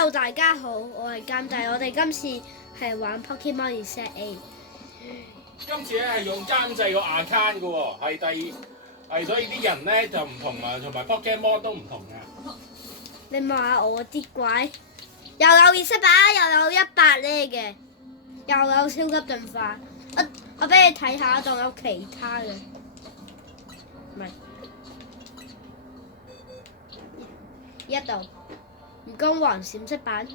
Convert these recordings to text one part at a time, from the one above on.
Hello， 大家好，我係監製，我哋今次係玩 Pokemon Reset A。今次咧係用監製個 account 嘅喎，係所以啲人咧就唔同啊，同埋 Pokemon 都唔同啊。你望下我啲怪，又有20版，又有100呢嘅，又有超級進化。我俾你睇下，仲有其他嘅，唔係一度蜈蚣王閃色版、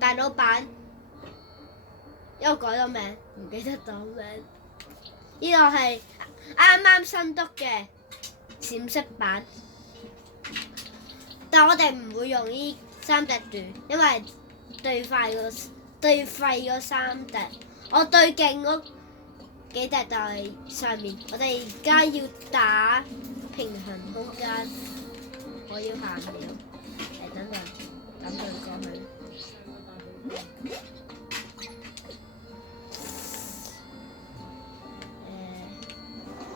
大佬版，因為改咗名，唔記得咗名。呢個係啱啱新篤嘅閃色版，但我哋唔會用呢3隻段，因為對廢嗰3隻，我對勁嗰幾隻就係上面。我哋而家要打平衡空間，我要行了，等陣過去。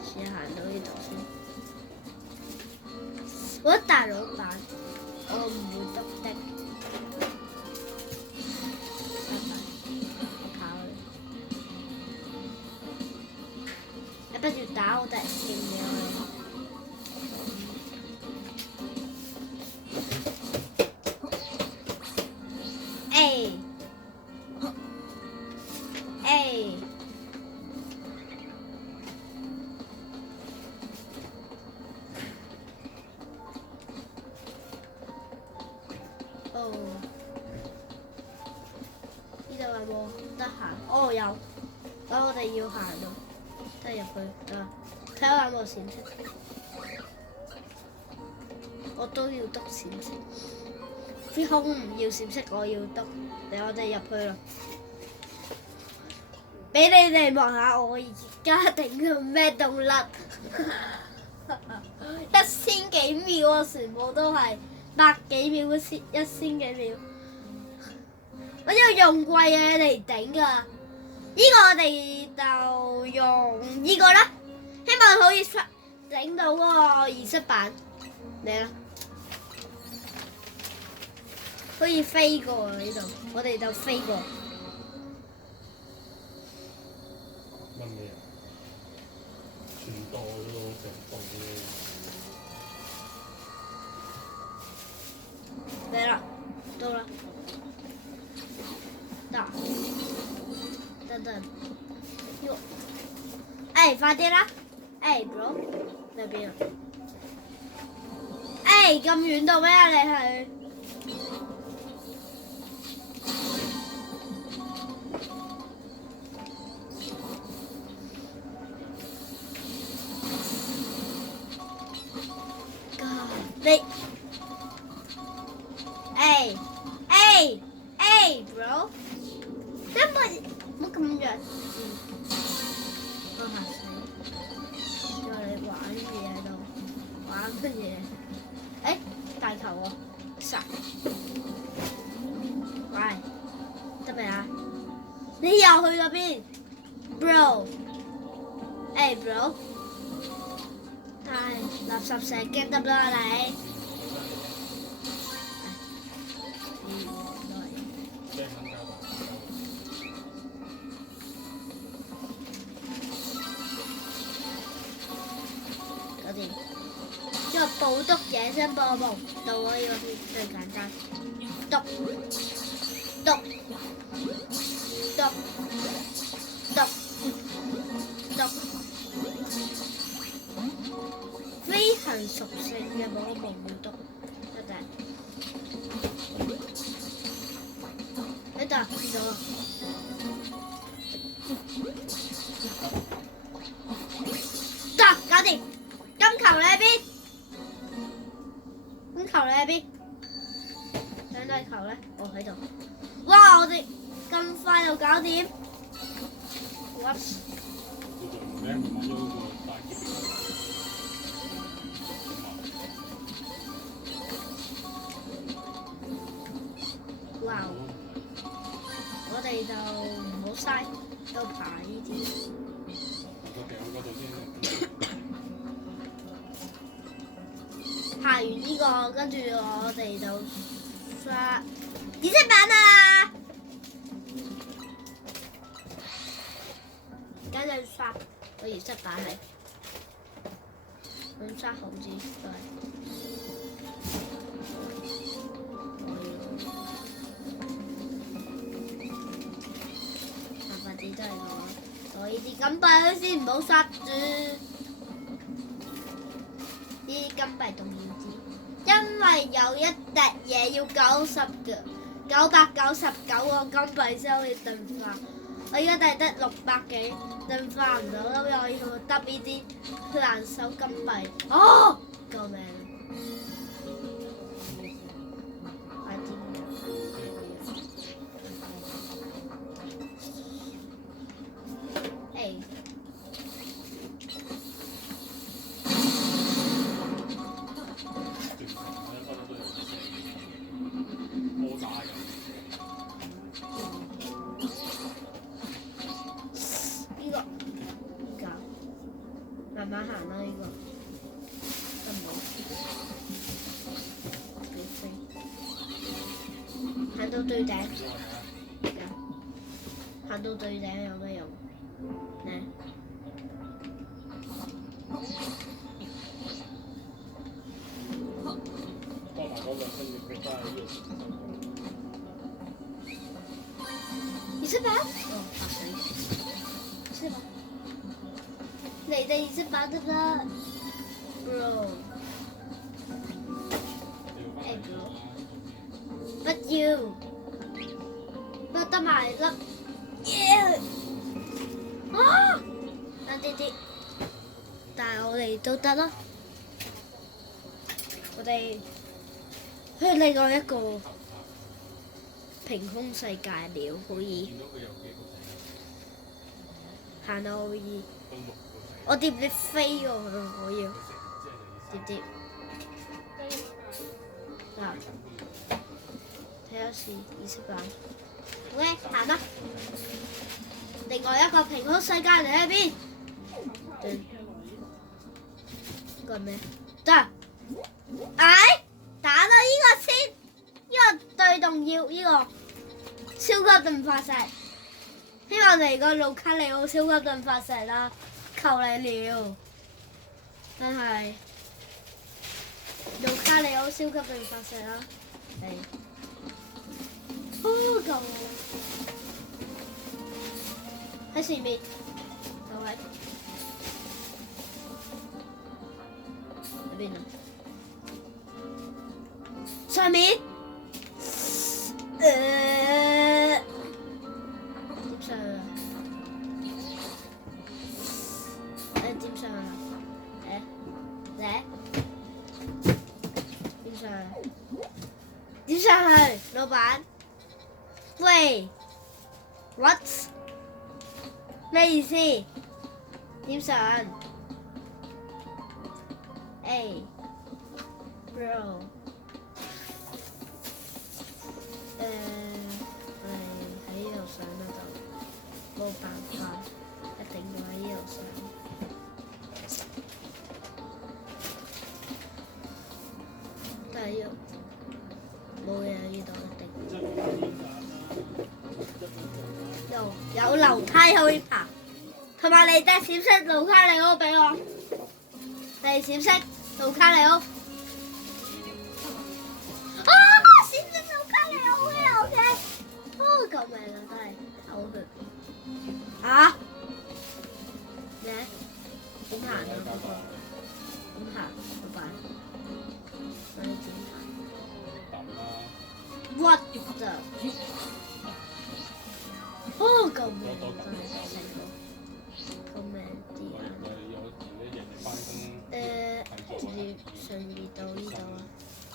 試下行到呢度先。我覺得大佬版我唔會篤的。我跑你不如打我哋勁嘅A A。呢度有冇得行？哦，有。咁我哋要行咯，即係入去啊！睇下有冇閃色，我都要篤閃色。啲空唔要閃色，我要篤。嚟，我哋入去啦。俾你哋望下我而家頂到咩動力，1000幾秒啊！全部都係100幾秒1000幾秒。我要用貴嘢嚟頂㗎，呢個我哋就用呢個啦，希望可以整到嗰個儀式版嚟啦，可以飛過啊呢度，我哋就飛過。乜嘢啊？全多咯，成棟咯。嚟啦，到啦。等，快啲啦！bro， 喺邊啊？咁遠到咩啊？你係你bro。唔好咁弱智，我嚇死！叫你玩嘢喺度，玩乜嘢？大球喎，殺！喂，得未啊？你又去咗邊 ，bro？ bro， 垃圾射擊得唔得啊你？呢個補篤野生播報到啊！呢個先最簡單，篤，飛行屬性嘅播報篤，得唔得？見到啊！得，搞掂。金球你喺邊？金球你喺邊？兩對球咧，我喺度。哇！我哋咁快就搞掂。What？ 哇！我哋就唔好嘥，都排呢啲。排完呢個，跟住我哋就刷紫色版啊！而家就刷個紫色版係，咁刷好字對。白紙都係攞呢啲金幣先，唔好刷住。呢啲金幣重要啲，因為有一隻嘢要999個金幣先可以進化。我而家得600幾，進化唔到啦，因為我要得呢啲爛手金幣。哦，救命！快啲！誒。慢慢行啦，呢個得唔好飛，行到最頂，行到最頂有咩用？呢？幫埋嗰兩分月餅翻去呢度。你識版？哦，白水，識版。你的意思把这个 bro， 哎 bro，but you， 不得埋粒，啊，但係我哋都得啦，我哋去另外一個平空世界了，可以行到可以。我碟唔碟飛過去？我要碟。嗱，睇下試20版。OK，行啦。另外一個平行世界嚟喺邊？呢個係咩？得。哎，打到呢個先，呢個對動要呢個超級進化石。希望嚟個盧卡利奧超級進化石啦！求你了，真係盧卡利奧超級進化石啦，係，救我！喺前面，各位，喺邊啊？上面，點上去啊？點上去？點上去？老闆，喂 ，what？ 咩意思？點上？bro， 喺呢度上啦就冇辦法，一定要喺呢度上。冇嘢呢度一定。有樓梯可以爬，同埋你隻閃色盧卡利奧俾我，你閃色盧卡利奧。啊！閃色盧卡利奧嘅，OK。哦，救命啊！真係嘔血。啊？咩？點行啊？嗰個點行？老闆，我哋點行？What the？ 哦，救命！真係成個救命啲啊！直接順移到呢度啊！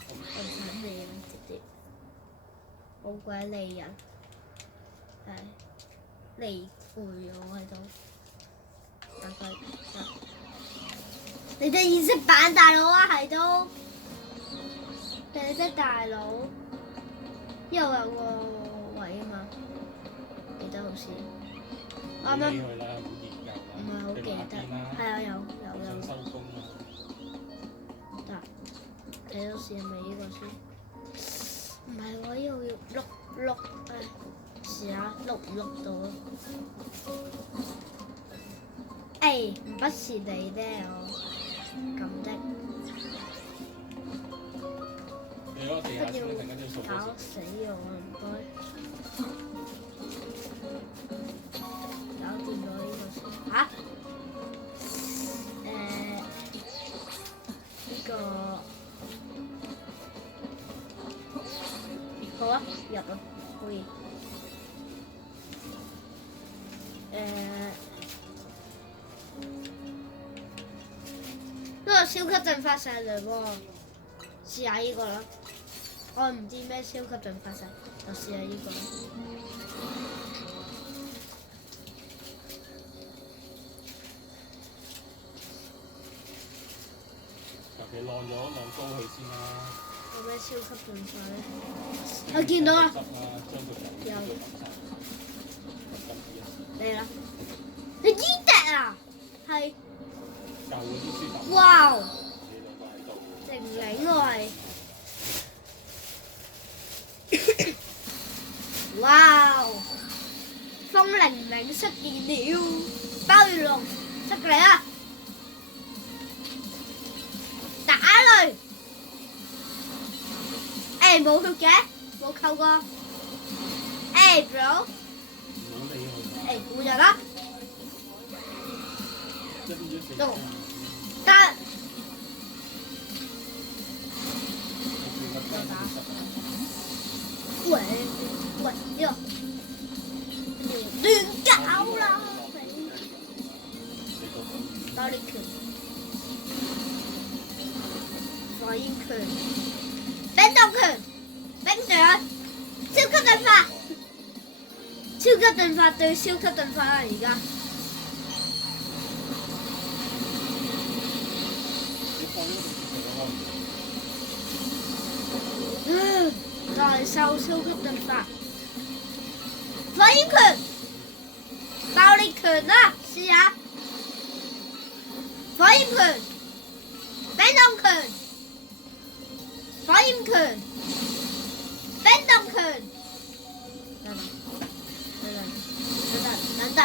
我唔想理人，直接好鬼理人，係離陪我喺度，大概你哋意識版大佬啊，係都你識大佬，呢度有個位啊嘛。記得好似，我啱啱唔係好記得，係啊有。收工啦。得，睇到試係咪呢個先？唔係喎，碌試下碌唔碌到咯？不是你的我咁的，你嗰個地下不要先突然間要掃搞嗰死我啊！唔該，搞掂咗呢個先嚇。呢個好啊，入啊，可以。呢個超級陣發石嚟喎，試下呢個啦。我唔知咩超級陣發石，就試下呢個。求其晾咗晾高佢先啦。有咩超級陣法咧？我見到啊！有嚟啦！你呢隻啊？係。舊嗰啲書揼。哇！你兩個喺度。靜領喎係。哇！風鈴鈴出現了，鮑魚龍出嚟啦！打雷！冇血嘅，冇扣過。bro。唔好理佢。估人啦。得。喂，呢個亂搞啦！暴力拳，火焰拳，冰凍拳，冰掌，超級陣法，超級陣法對超級陣法啦！而家。怪獸超級陣法，火焰拳，暴力拳啦，試下。火焰拳，冰凍拳，火焰拳，冰凍拳。等等。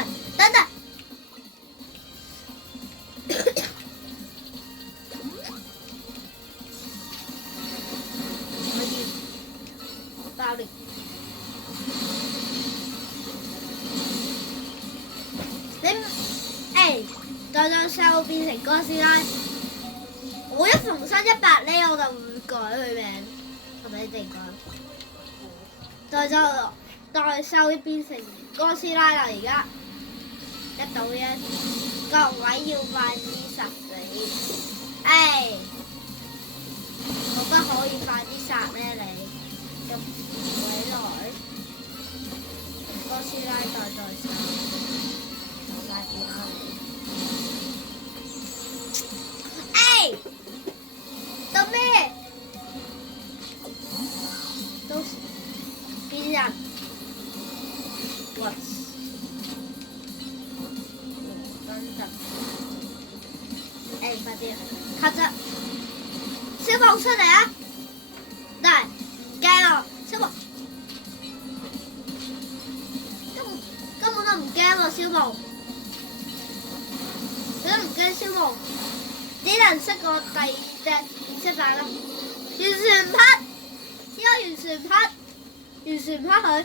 暴力。再將獸變成哥斯拉，我一逢生100呢，我就會改佢名，係咪你哋改？再獸變成哥斯拉啦，而家一到一，各位要快啲殺死！可不可以快啲殺咧你？咁鬼耐，哥斯拉再獸，快啲啦！到咩？都變人，我等等，快啲，卡咗，小夢出嚟啊！嚟，唔驚啊，小夢，根本都唔驚喎，小夢，你都唔驚小夢。只能識個第二隻識法啦，完全唔黑，依家完全唔黑佢，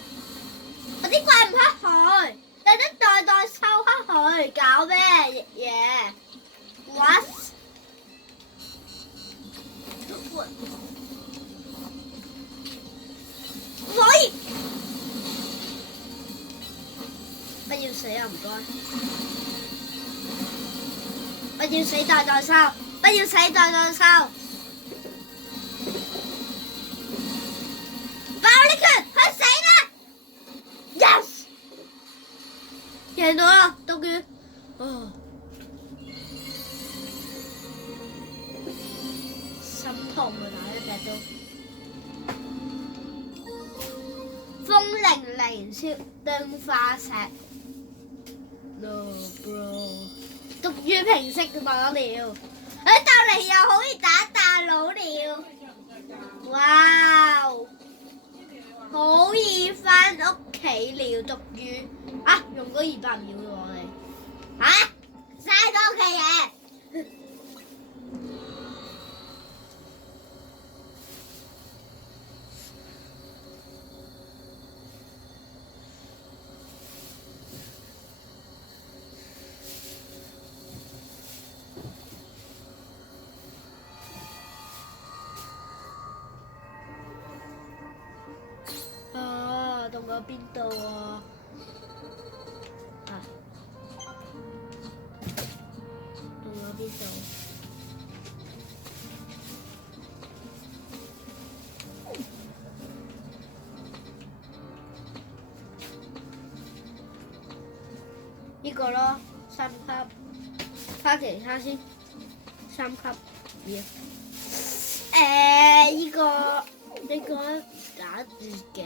我啲怪唔黑佢，你啲代收黑佢，搞咩嘢 ？What？ 喂！不要死啊！唔該。不要死代收，不要死代收。暴力拳，去死啦 ！Yes， 贏到啦，終於。心痛啊！打一隻都。風鈴鈴超敦化石 ，No bro。終於平息咗了，佢就嚟又可以打大佬了，哇！好易快企了，終於啊，用咗200秒喎我哋，嚇嘥多嘅嘢。到咗邊度啊？到咗邊度？呢個咯，3級，花其他先，3級，呢個打字嘅。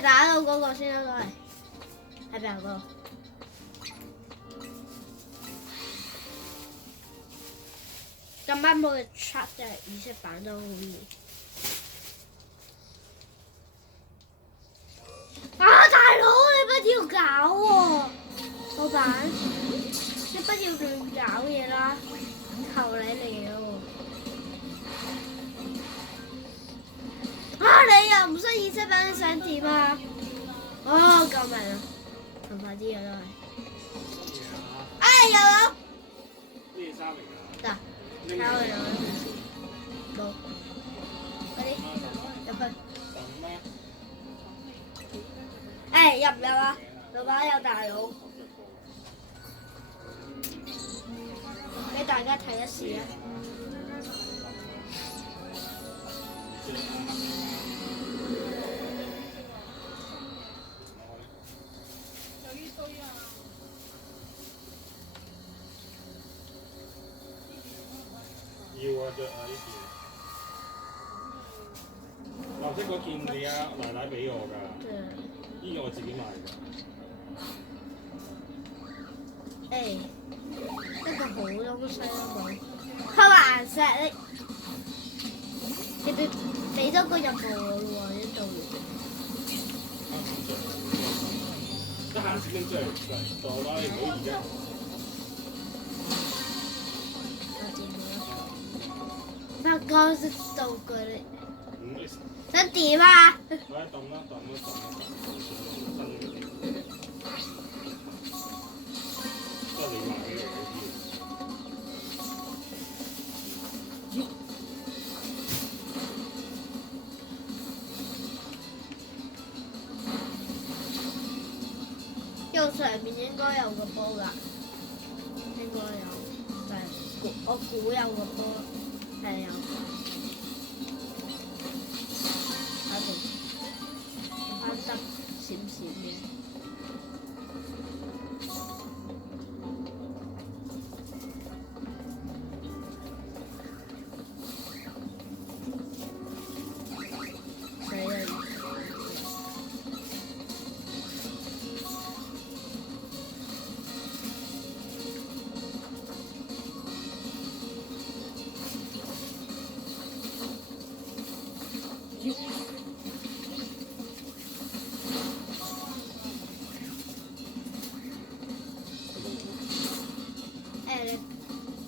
打到嗰個先啦，都係邊個？咁啱冇嘅 check 嘅意識版都好易。大佬你不要搞喎，老闆，你不要亂搞嘢啦，求你了。你又唔識意識版，你想點啊？救命啊！咁快啲啊都係。有。咩衫嚟㗎？得，交佢咗冇。快啲入去。入唔入啊？老闆有大佬，俾大家睇一試啊！要啊，着啊呢件。藍色嗰件你阿奶奶俾我㗎，呢個我自己買㗎。一個好東西都冇，開個顏色你俾咗個任務我喎，呢度。得閒先拎出嚟做啦，你唔好而家。發光式道具你想點啊？抌啦，都係你買嘅嗰啲。上面應該有個波㗎，應該有，就係我估有個波，係有。睇下翻得閃閃嘅。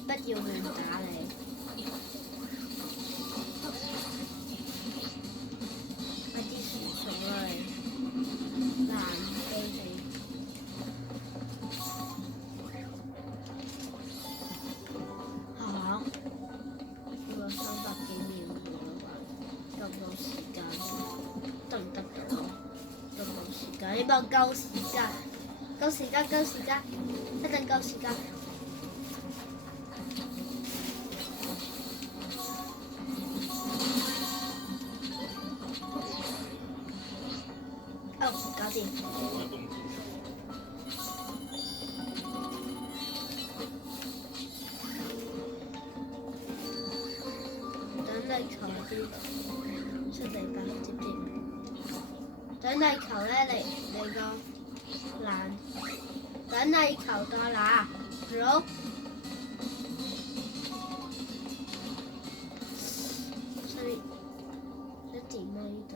不要亂打你，快啲樹熟啦你，爛機你。呢個300幾秒喎，夠唔夠時間？得唔得到？夠唔夠時間？你幫我夠時間，夠時間，夠時間，一定夠時間。搞掂。等你球啲出嚟吧，接啲。等你球咧嚟個爛，等你球到嗱，好。所以點啊？呢度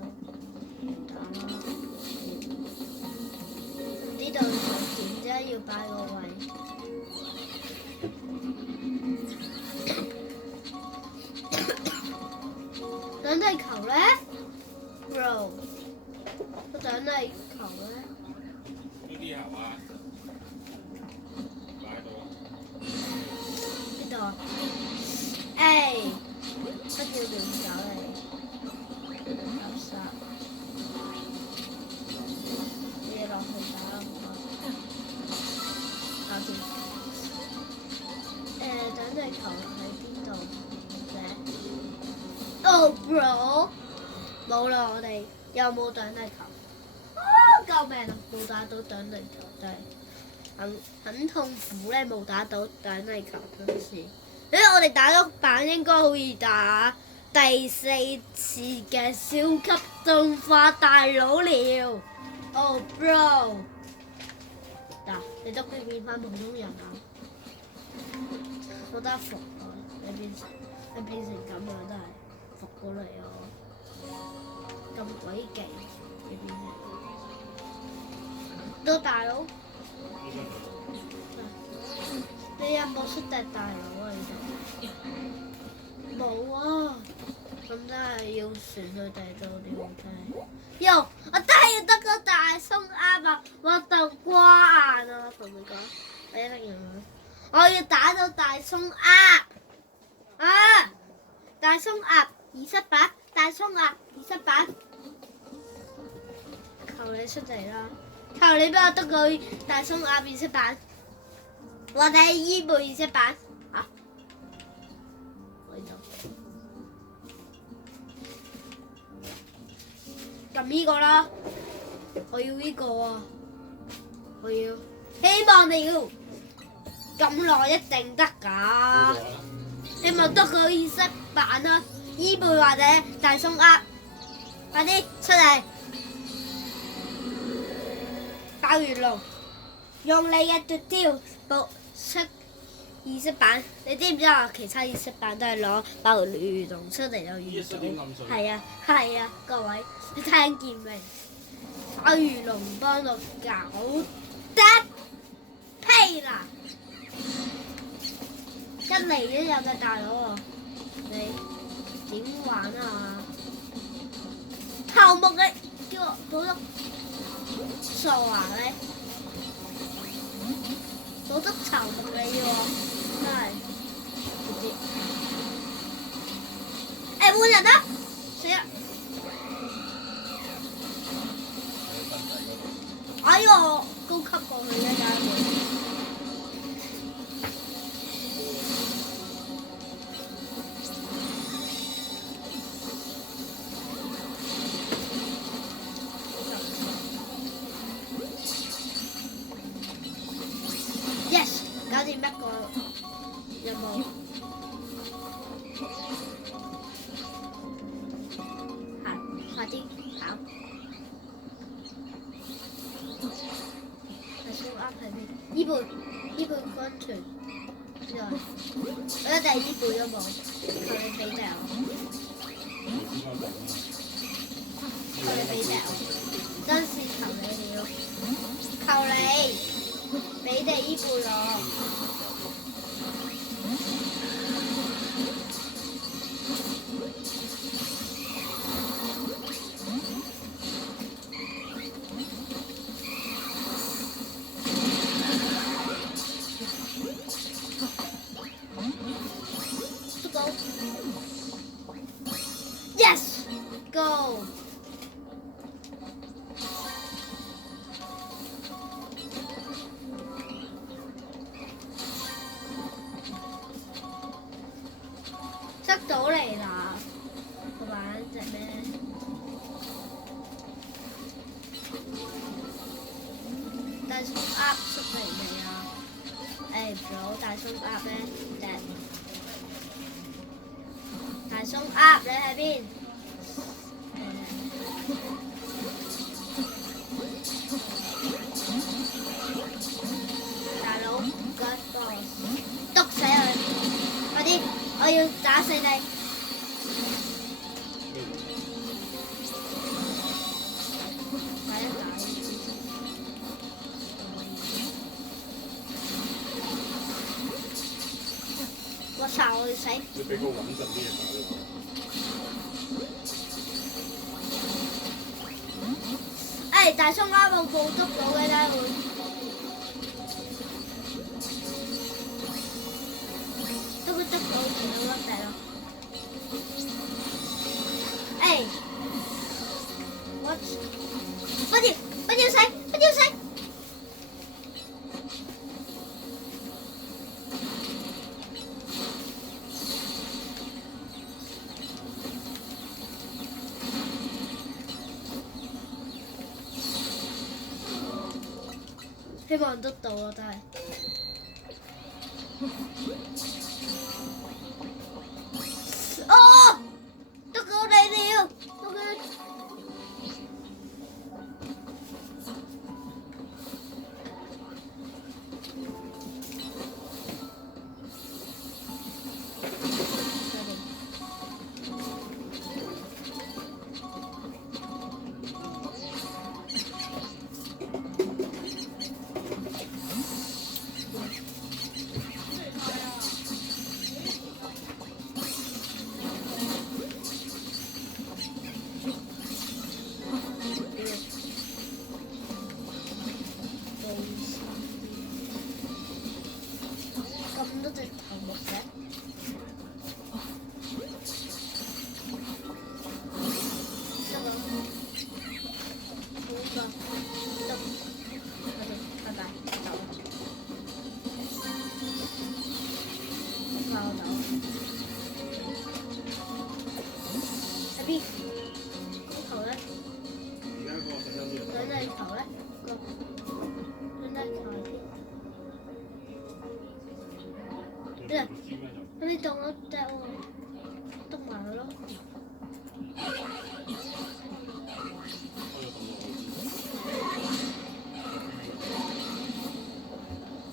打啦。度想點啫？要擺個位。等地球咧 ，bro， 個等地球咧。呢啲係嘛？擺到。邊度啊？誒，不要亂搞你，垃圾。嘢落去打啦，唔該。搞掂。等地球喺邊度咧？哦 ，bro， 冇啦，我哋又冇等地球。啊！救命啊！冇打到等地球，真係很痛苦咧，冇打到等地球嗰時。因為我哋打咗板應該可以打第4次嘅超級動化大佬了。哦 ，bro， 嗱，你都變翻普通人啦，我覺得服啊！你變成咁樣都係服過嚟啊！咁鬼勁，你變成到大佬。你有冇識敵大佬啊？你哋冇啊！咁真係要船去第度了，真係。喲！我真係要得個大鬆鴨啊！我就瓜眼啊！同你講，我一定要，我要打到大鬆鴨啊！大鬆鴨28，大鬆鴨28，求你出嚟啦！求你俾我得個大鬆鴨28。或者伊貝28啊！撳呢個啦，我要呢個啊！我要，希望你要咁耐一定得㗎。你咪得個意識版啦，伊貝或者大鬆鴨，快啲出嚟！爆完龍，用你嘅奪雕部出意識版，你知唔知啊？其他意識版都係攞爆魚龍出嚟就遇到。係啊係啊，各位你聽見未？爆魚龍幫到搞得屁啦！一嚟都有嘅大佬啊，你點玩啊？頭目嘅叫我補足傻啊你！補足頭目你喎，真係唔知。換人啦！死啦！哎呦，高級過佢啦，家姐。Yes， 搞掂一個任務。係，快啲跑！係數啱係咩？醫背軍團之外，我一定係醫背咗冇，求你俾掉。求你俾掉，真是求你了，求你！俾地醫背我。Yes, go. 出到嚟啦！我玩隻咩？大葱鴨出嚟未啊？冇大葱鴨咧，大葱鴨你喺邊？大佬唔該幫我篤死佢，快啲！我要打死你！打一打。查我要死。你俾個穩陣啲嘅打咯。大葱啱冇捕捉到嘅咧會。都會捉到其中一隻咯。我不要死，不要死！希望捉到咯，真係。哦，捉到你了，捉佢。咁多隻頭目嘅，得啦，好㗎，得，我哋拜拜，走，快走，喺邊？個頭咧？而家個細音啲。兩隻頭咧？兩隻頭先。你動咗隻喎，動埋佢咯。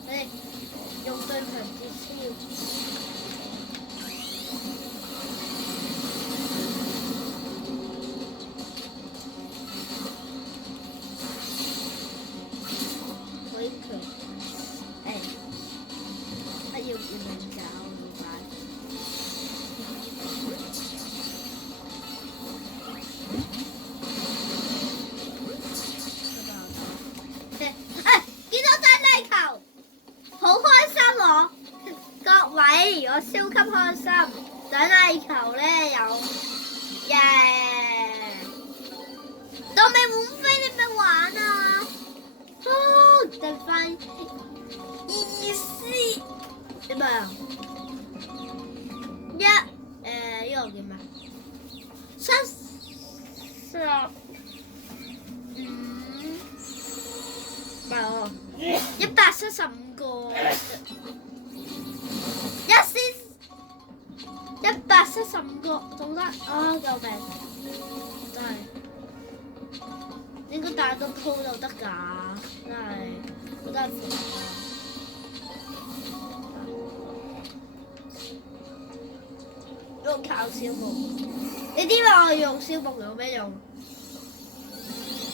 你用對強節超。我已經強，不要變亂搞。我超級開心，獎勵球咧有耶！到尾滿飛你咪玩啊！得翻20點啊！呢個叫咩？35唔係喎，175個。175個中得啊！救命！真係應該打到鋪就得㗎，真係好得苦。用靠消防，你知唔知我用消防有咩用？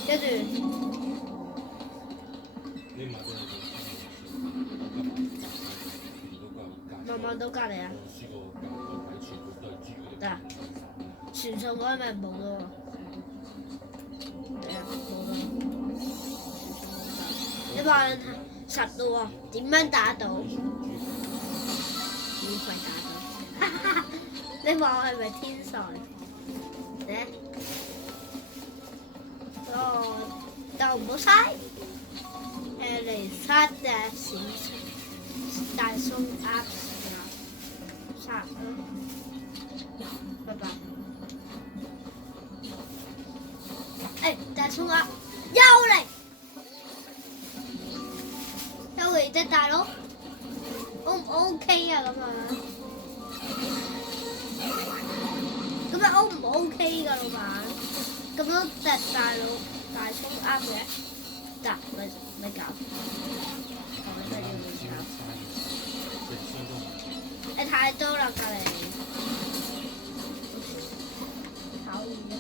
跟住慢慢到隔離啊！得啊！傳送嗰咪冇咯喎，冇咯。你話實咯喎，點樣打到？免費打到。你話我係咪天才？就唔好嘥。嚟7隻閃大松鴨殺啦！拜拜。大葱鴨又嚟隻大佬 ，O 唔 OK 啊咁啊？咁樣 O 唔 OK 㗎老闆？咁多隻大葱鴨嘅，得咪搞，我真係要你搞。你太多啦隔離。討厭啊！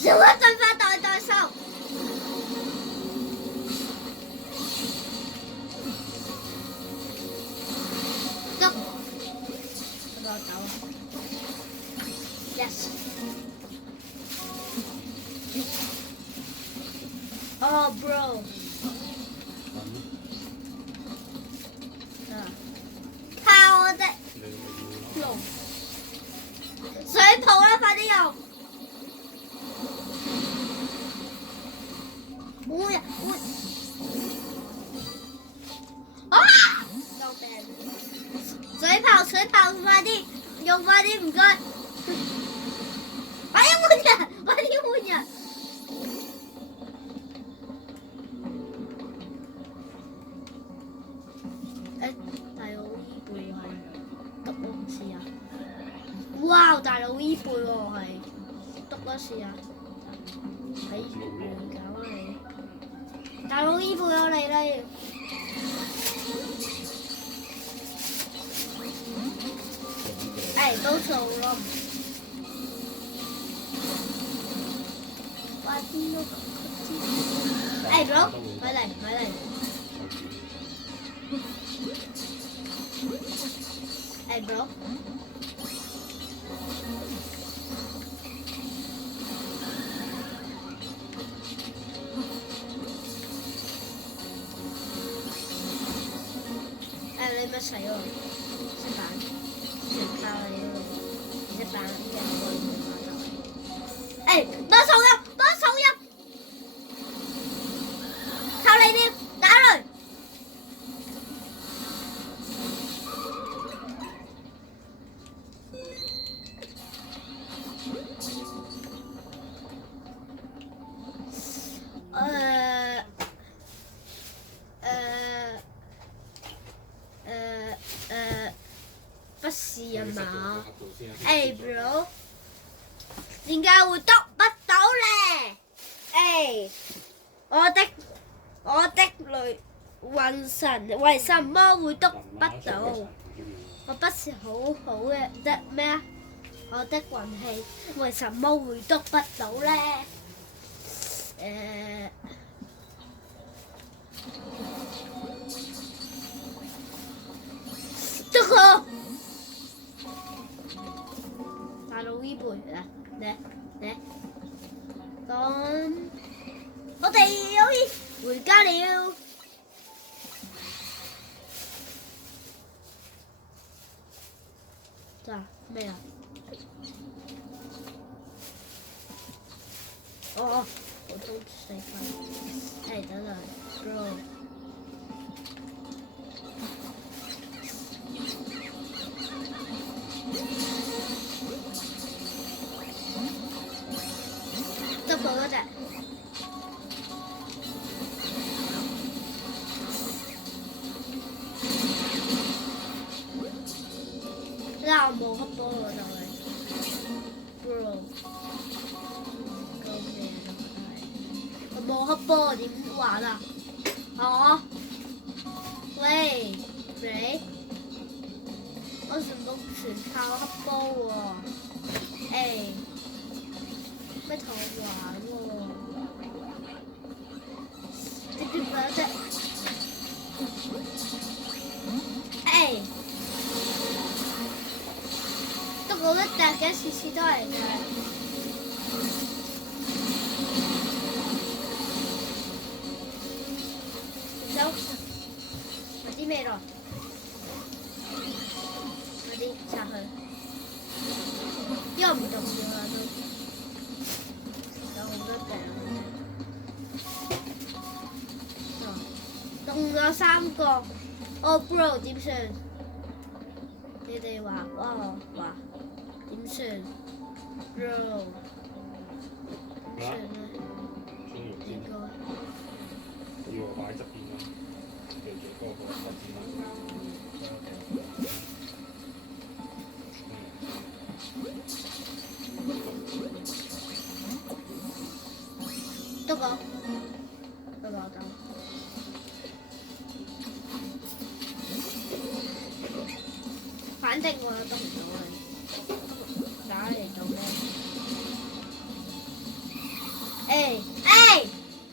小一進化代數，走，yes。哦，bro。靠我的龍水泡啦！快啲用！會啊會！啊！救命！水泡水泡，快啲用快啲唔該！快啲換人！快啲換人！大佬依背係篤多次啊！哇！大佬依背喎係篤多次啊！喺亂搞啊你！大佬依背我嚟啦！都做咯。快啲咯！bro， 快嚟快嚟！bro。你乜死喎？識板，全靠你咯！識板，一個唔發達。多手入，多手入，靠你了，打雷！不是啊嘛？bro， 點解會篤不到咧？我的雷魂神為什麼會篤不到？我不是好好嘅的咩？我的運氣為什麼會篤不到咧？篤個！大佬依背嚟，講我哋可以回家了。咋咩啊？哦，普通食飯。等等 ，bro。篤過嗰隻。我冇黑波喎，就係 ，bro， 救命啊！我冇黑波點玩啊？喂，你，我全靠黑波喎，咩同我玩喎？直接嗰隻，我覺得大家次次都係嘅。走，快啲咩咯？快啲拆佢，因為唔動咗啦都，有好多病。動咗3個，bro 點算？你哋話點算 ，bro？ 點算咧？應該要我擺側邊啦，記住嗰個側邊啦。篤個，得啦得。反正我都篤唔到你，打嚟做咩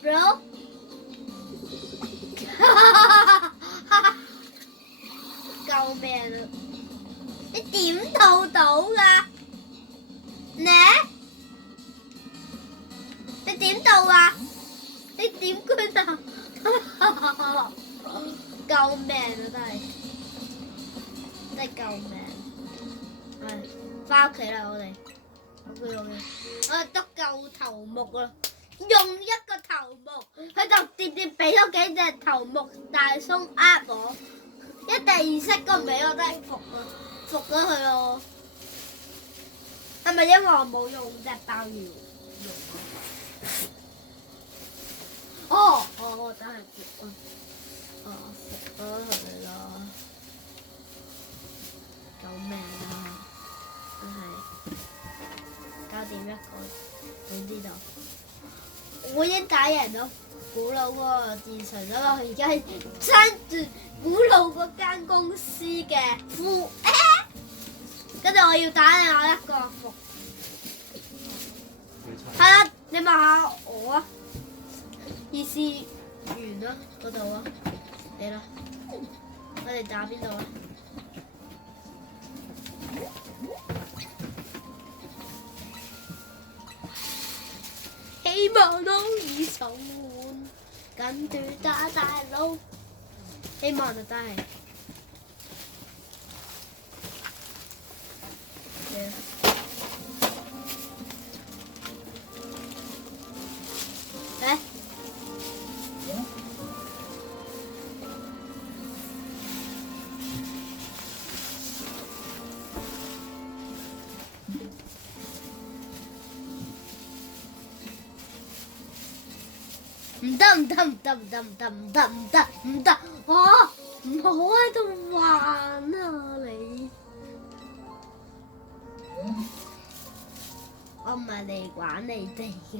？bro， 救命啊！你點到做到㗎？你點做啊？你點捐啊？救命啊！真係救命！係翻屋企啦，我哋。我哋得夠頭目啦，用一個頭目，佢就直接俾咗幾隻頭目大松呃我，一第二式都唔俾我，真係服啊！服咗佢咯。係咪因為我冇用隻鮑魚？我真係服啊！服咗佢啦！救命啊！真係搞掂一個，總之就我已經打贏咗古老嗰個戰神啦！佢而家係撐住古老嗰間公司嘅副，跟住我要打另外一個服。係啦，你問下我啊，意思完啦嗰度啊，你啦，我哋打邊度啊？希望可以重換，跟住打大佬，希望就真係。唔得！我唔好喺度玩啊你！我唔係嚟玩你哋㗎。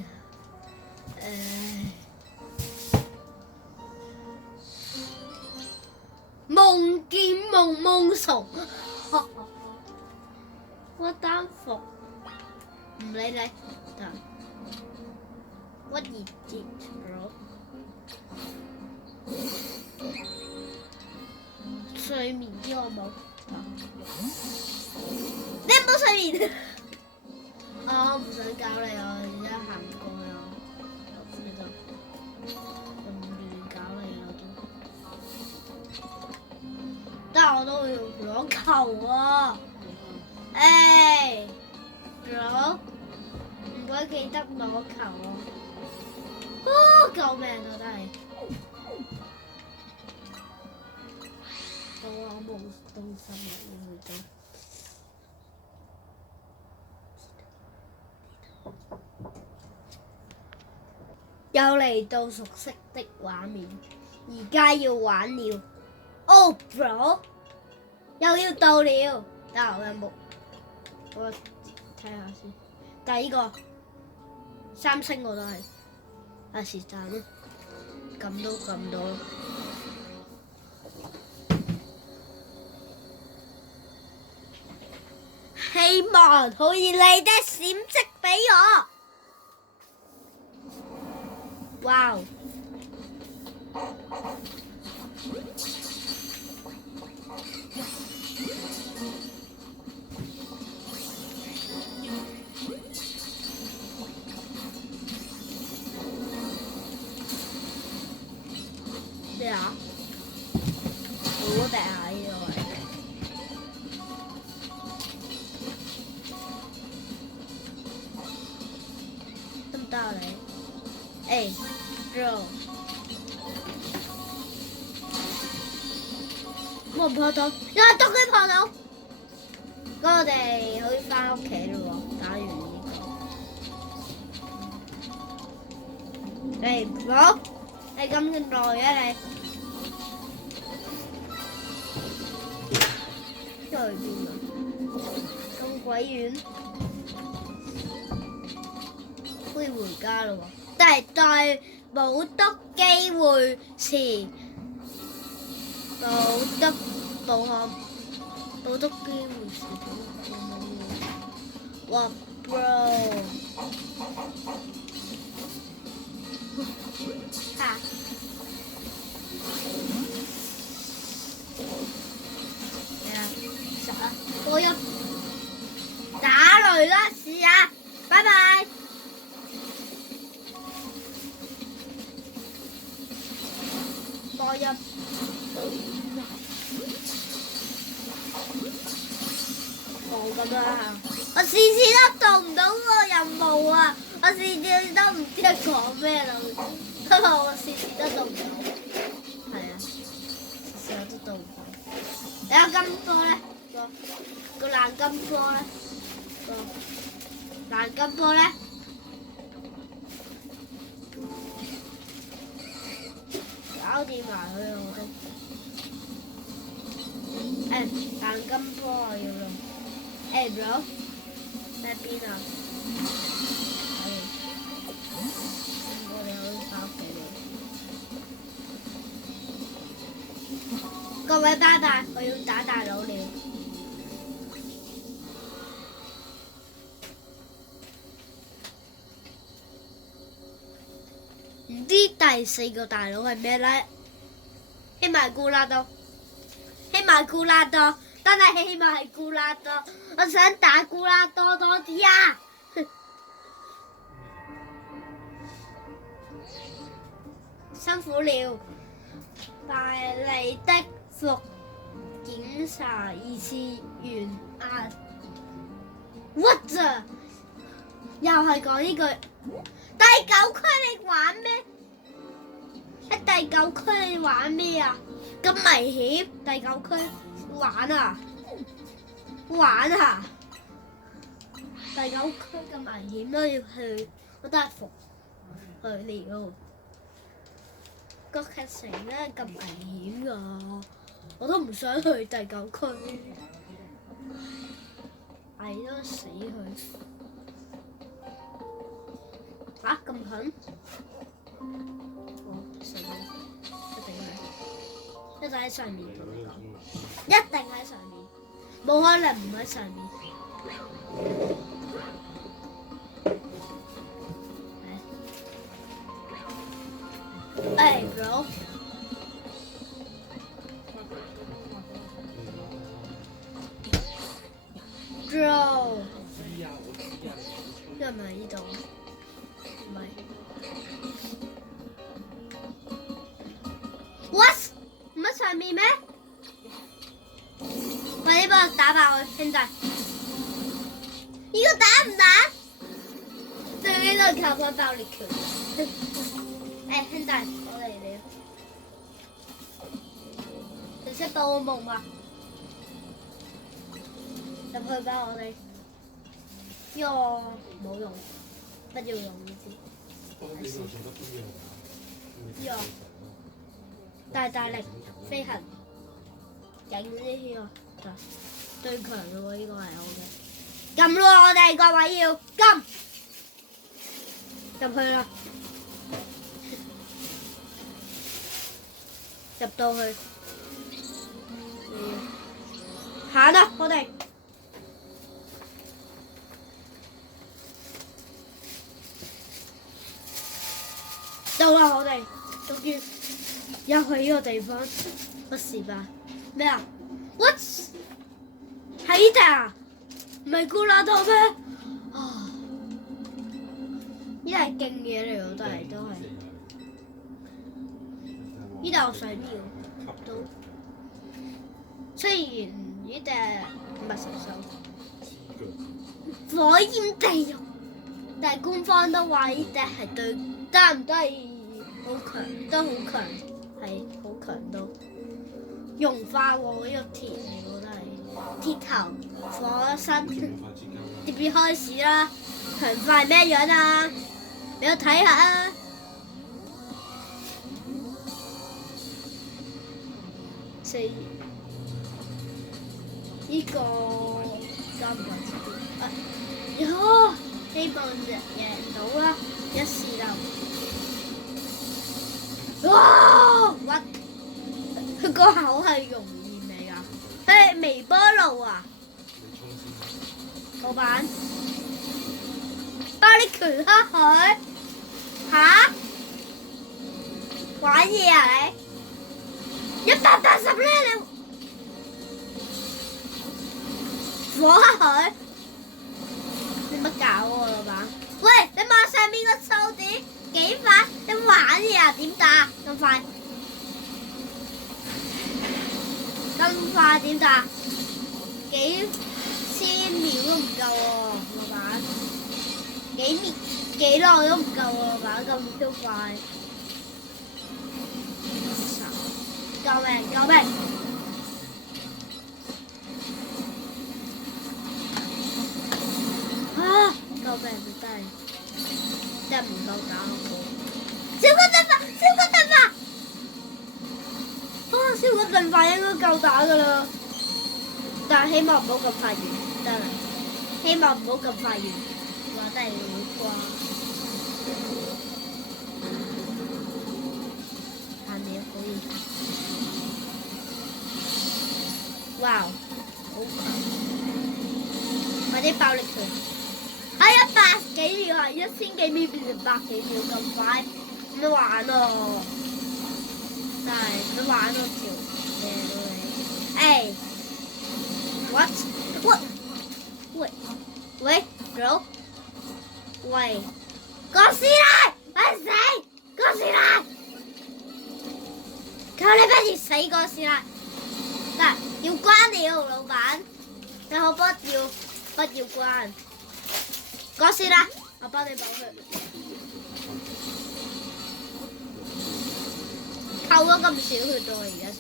夢見夢熟，我單服，唔理你。What you did, bro？ 睡眠啲我冇，你有冇睡眠？我唔想搞你啊！而家行唔過去啊，你就咁亂搞你啦都。但係我都會用攞球啊！攞，唔該記得攞球啊！救命啊！真係。我冇東西啊！又嚟到熟悉的畫面，而家要玩了。Oh bro， 又要到了，但我有冇？我睇下先。第二個3星我都係，是但啦，撳都撳到。希望可以嚟啲閃跡俾我。哇！咩啊？好大下呢個位。得你，bro， 我唔破到，又係篤佢破到。咁我哋可以翻屋企嘞喎，打完呢個。bro， 你咁耐啊你？去邊啊？咁鬼遠？可以回家嘞喎，但係在冇得機會時，冇得機會時，哇 bro， 嚇！咩啊？10啊！多一。音。冇咁啦，我次次都做唔到嗰個任務啊！我次次都唔知講咩啦，因為我次次都做唔到。係啊，次次我都做唔到。你有金波咧？個爛金波咧？個爛金波咧？搞掂埋佢啊！我都。爛金波啊要用。bro， 喺邊啊？我哋可以翻屋企了。各位拜拜，我要打大佬了。唔知第四個大佬係咩咧？希埋古拉多，希埋古拉多。真係希望係古拉多，我想打古拉多多啲啊！辛苦了，拜你的服檢查2次完啊 ！What 啊？又係講呢句。第9區你玩咩？喺第9區你玩咩啊？咁危險！第9區。玩啊！玩啊！第9區咁危險都要去，我都係服去了。個劇情咧咁危險㗎，我都唔想去第9區，危都死佢！嚇咁狠！死啦！一定喺上面。一定喺上面，冇可能唔喺上面。bro， 因為唔係呢度，唔係。What？ 唔喺上面咩？快啲幫我打爆佢，兄弟！呢個打唔打？最尾都係靠翻爆裂拳。兄弟，我嚟了。你識報我夢嘛？入去吧，我哋。呢個冇用，不要用呢啲。呢個大力飛行，勁呢個。最強嘅喎，呢個係我嘅。撳咯，我哋各位要撳入去啦，入到去，行啦，我哋到啦，我哋終於入去呢個地方，不是吧？咩啊 ？What？喺呢度啊？唔係古拉多咩？啊！呢度係勁嘢嚟喎，都係。呢度我想要都，雖然呢隻唔係神獸，火焰地獄，但係官方都話呢隻係對，差唔多係好強，都好強，係好強都融化喎，呢個鐵嚟喎都係。鐵頭火身，特別開始啦！強化係咩樣啊？俾我睇下啊！四呢個加唔加？喲！希望贏到啦！一試就哇！屈！佢個口係容易嚟㗎。係微波爐啊！老闆，巴力拳黑佢嚇玩嘢啊你！180咧你火黑佢，你乜搞喎老闆？喂，你望上面個數點幾快？你玩嘢啊？點打咁快？咁快點打？幾千秒都唔夠喎，老闆。幾耐都唔夠喎，老闆咁超快。救命！救命！啊！救命！真係唔夠打好過。超級進化！超級進化！啊！超級進化應該夠打㗎啦，但係希望唔好咁快完，得啦。希望唔好咁快完，話真係會掛。下面可以。哇！好強！快啲爆力佢！100幾秒啊，1000幾秒變成100幾秒咁快，唔好玩咯！真係唔好玩咯條咩都你。what？喂，bro？ 喂，哥斯拉，快死！哥斯拉，求你不如死哥斯拉！嗱，要關了，老闆，你可不要關？哥斯拉，我幫你保佢。扣咗咁少血到而家先。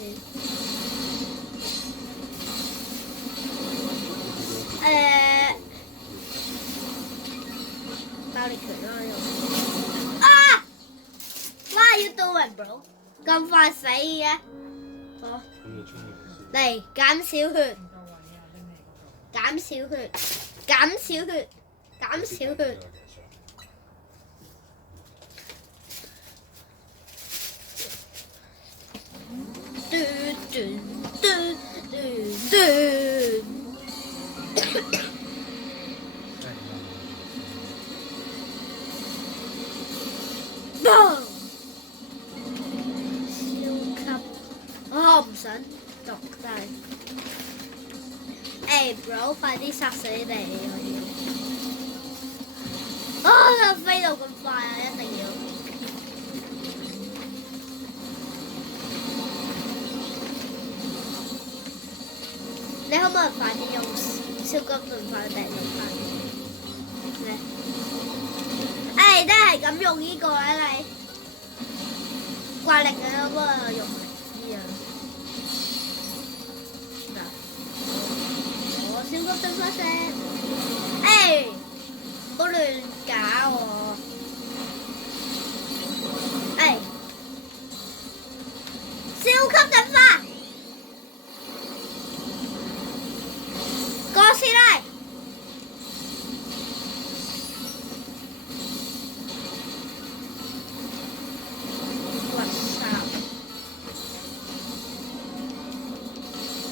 爆力拳啦又。啊！哇！要到人 bro， 咁快死嘅。好。嚟減少血，減少血，減少血。減少血，我唔想讀真係。bro， 快啲殺死你哋！啊！飛到咁快啊！一定要。你可唔可以快啲用超級進化地用翻？都係咁用呢個咧，你怪力嘅都幫我用力啲啊！嗱，我超級進化先。好亂搞喎！超級進化，哥斯拉，哇塞！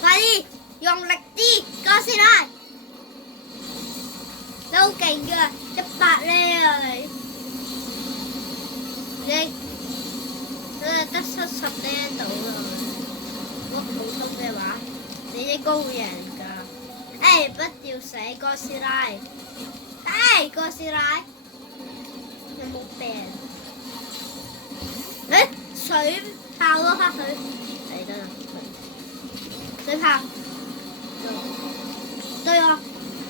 快啲用力啲，哥斯拉！你好勁㗎，100咧啊你！得70咧到啦。如果普通嘅話，你應該會贏㗎。不要死哥斯拉！哥斯拉，有冇病？水炮咯，黑水。得啦，水炮。對啊，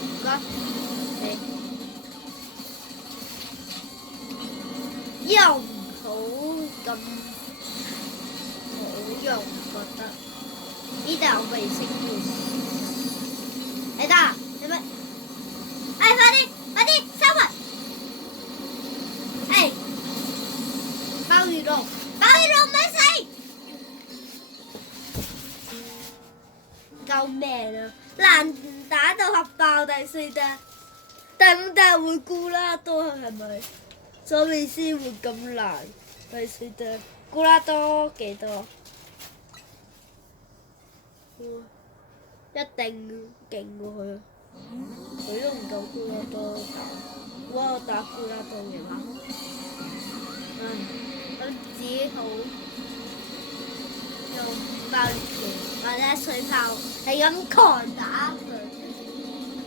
唔該。又唔好咁好用，覺得呢度有衛星電視。你得？你乜？快啲收埋！鮑魚龍唔使死！救命啊！難打到核爆第4彈，第5彈會咕啦多係咪？所以先會咁難。第4彈咕啦多幾多？一定勁過佢，佢都唔夠咕啦多。如果我打咕啦多嘅話，咁只好用爆裂拳或者水炮係咁狂打佢，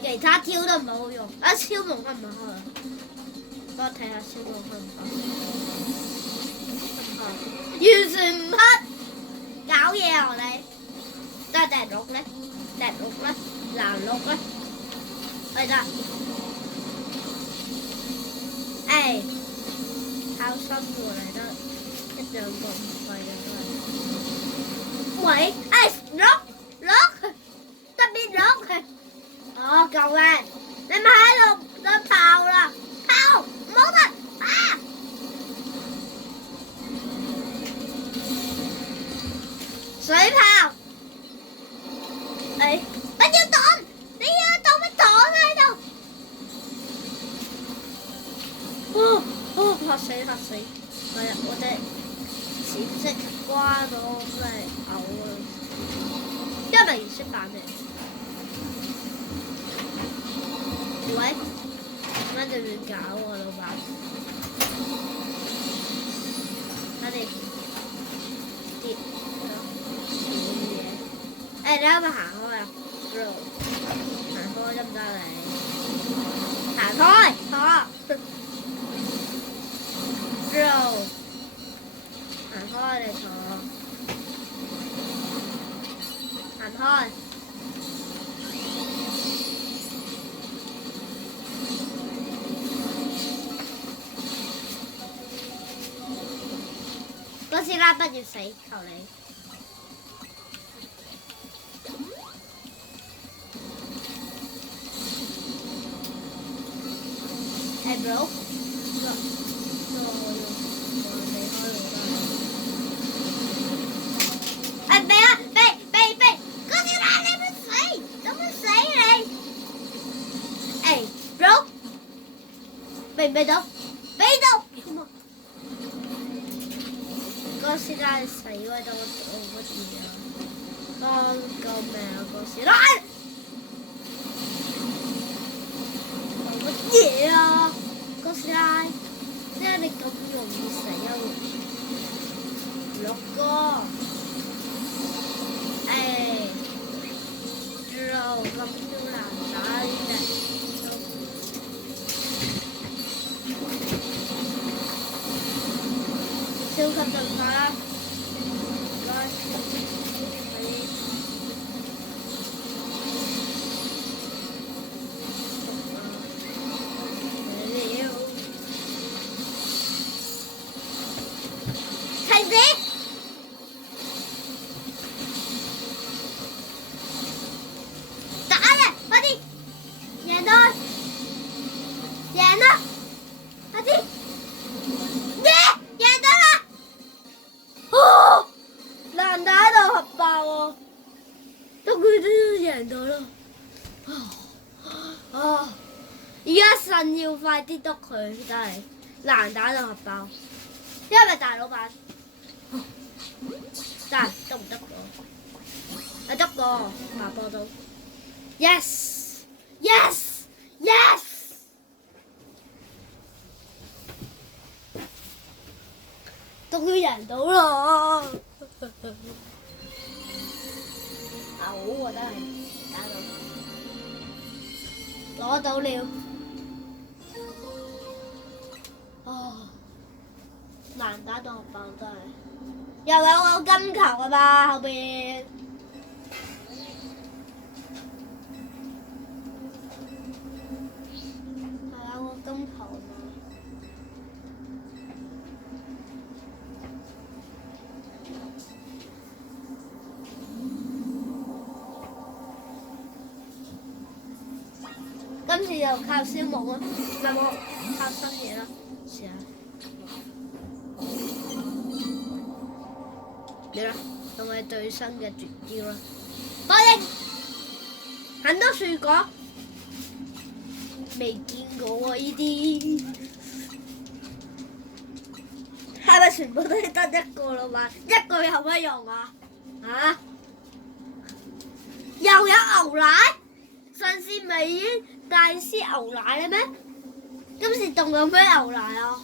其他挑都唔係好用。超夢開唔開啊？幫我睇下超夢開唔開？完全唔黑，搞嘢啊你！都係第六咧，第六咧，藍綠咧，係得。誒，靠心喎嚟得一兩個唔貴嘅都係。喂，綠，特別綠。哦，夠啦，你咪喺度跑啦，跑，唔好得啊！水炮，不要擋，你要擋咪擋喺度。嚇死！係啊，我哋淺色瓜到真係嘔啊！因為原色版嘅。喂，點解你亂搞啊，老闆？我哋跌咗少嘢。你可唔可以行開啊？行開得唔得你？行開，行開你坐，行開。哥斯拉不要死，求你。bro， 避！哥斯拉你唔死，怎麼死你？bro， 避到，哥斯拉死喎，到我乜嘢啊？救命啊！哥斯拉，做乜嘢啊？哥斯拉，點解你咁容易死啊？六哥，咁都難打呢隻。超級進化啦！唔該，停止！打啦！快啲！贏啦！快啲！難打到核爆喎，佢都贏到啦！而家神要快啲篤佢，真係難打到核爆，因為大老闆，但係得唔得過？得過，麻波刀 ，yes，終於贏到啦！嘔啊！真係打到攞到了，難打到核爆真係，又有個金球啊嘛後邊，係有個金球啊嘛。今次就靠消磨啊，唔係我靠新嘢啦，試下。你啦，用我最新嘅絕招啦！火影，很多水果，未見過喎呢啲，係咪全部都係得一個啦嘛？一個有乜用啊？又有牛奶？上次咪已經大師牛奶啦咩？今次仲有咩牛奶啊？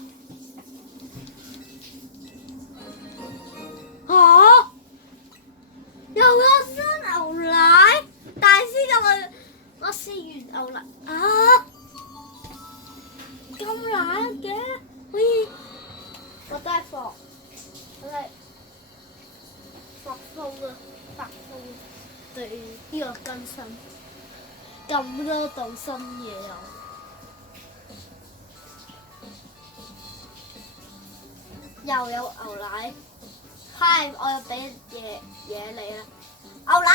又有新牛奶？大師咁我試完牛奶咁奶嘅，可以我都係放，我係發瘋啊！對呢個更新咁多檔新嘢啊！又有牛奶，嗨！我又俾嘢你啦，牛奶。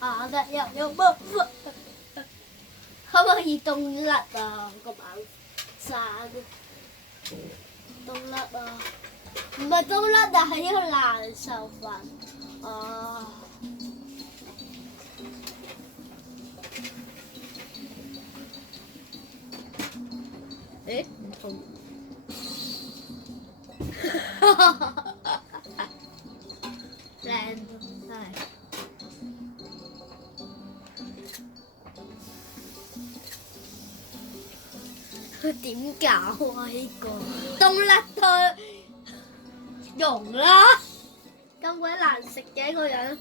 啊！有乜？可唔可以凍甩啊？個眼生凍甩啊！唔係凍甩啊，係一個難受飯啊！誒唔同，靚真係。佢點搞啊？呢個凍甩佢溶啦，咁鬼難食嘅個樣，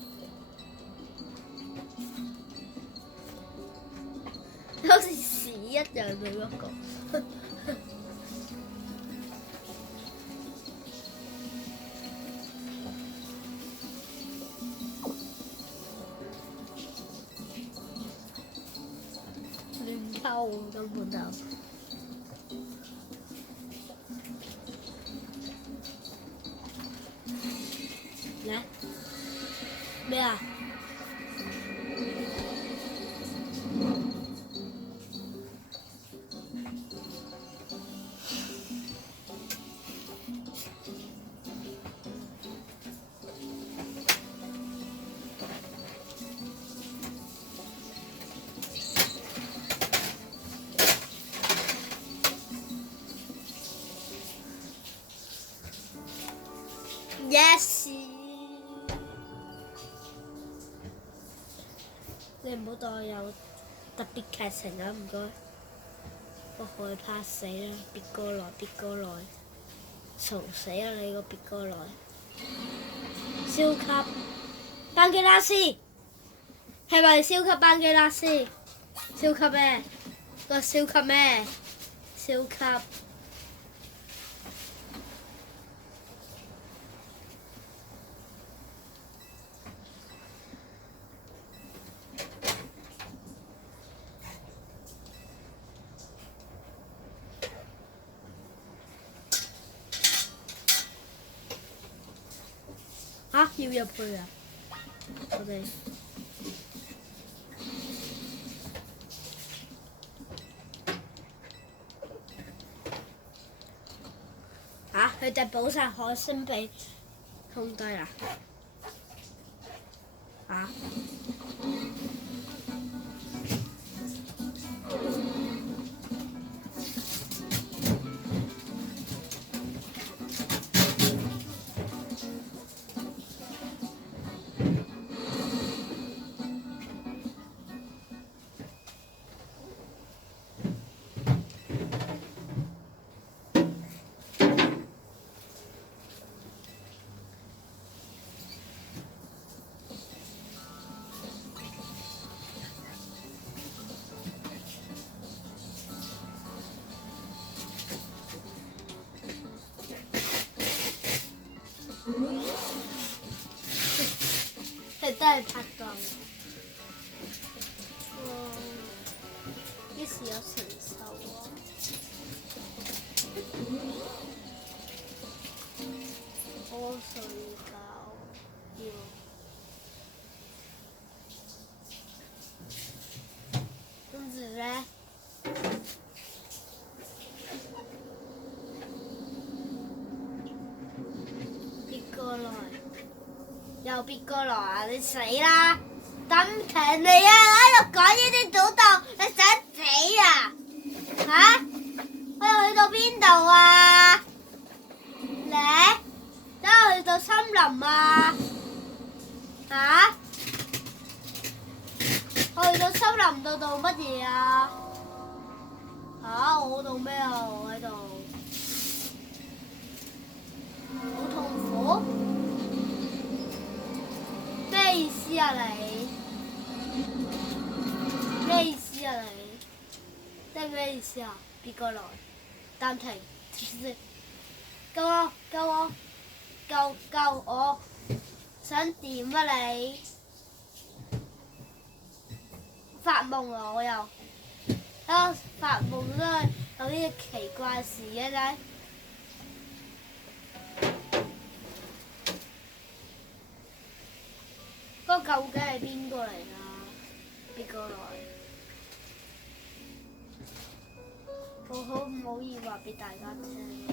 好似屎一樣嘅嗰個。亂溝根本就。嚟咩啊？Yes。你唔好當我有特別劇情啊，唔該。我害怕死啦！別過來，別過來，嘈死啦你個別過來！超級班基拉斯，係咪超級班基拉斯？超級咩？個超級咩？超級。要入去啊！我哋佢哋補晒海鮮俾空低啦！佢都係拍檔。幾時有成手啊？我睡覺要。跟住咧，別過來，又別過來啊！你死啦！咁強你啊！喺度講呢啲賭鬥，你想死啊？我又去到邊度啊？你等我去到森林啊？我去到森林度做乜嘢啊？我做咩啊？我喺度好痛苦。咩意思啊你？咩意思啊意思啊？別過來，暫停，救我！救我！救我！想點啊你？發夢啊我又，啊發夢都係有啲奇怪事嘅啫。嗰個究竟係邊個嚟㗎？別過來。我可唔可以話俾大家聽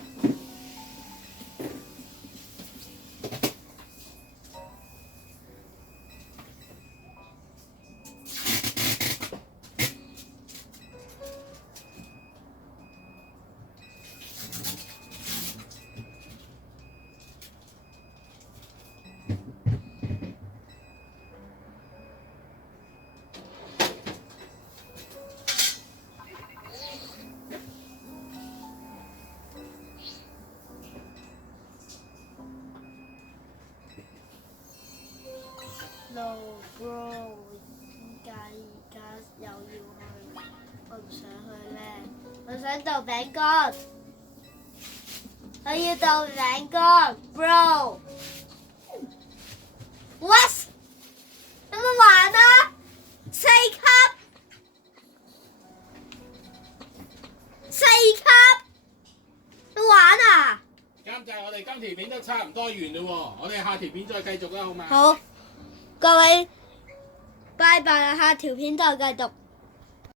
？No bro， 點解而家又要去？我唔想去咧，我想做餅乾，我要做餅乾 ，bro。What？ 有冇玩啊？4級，4級，有冇玩啊？監製，我哋今條片都差唔多完嘞喎，我哋下條片再繼續啦，好嘛？好，各位，拜拜啦！下條片再繼續。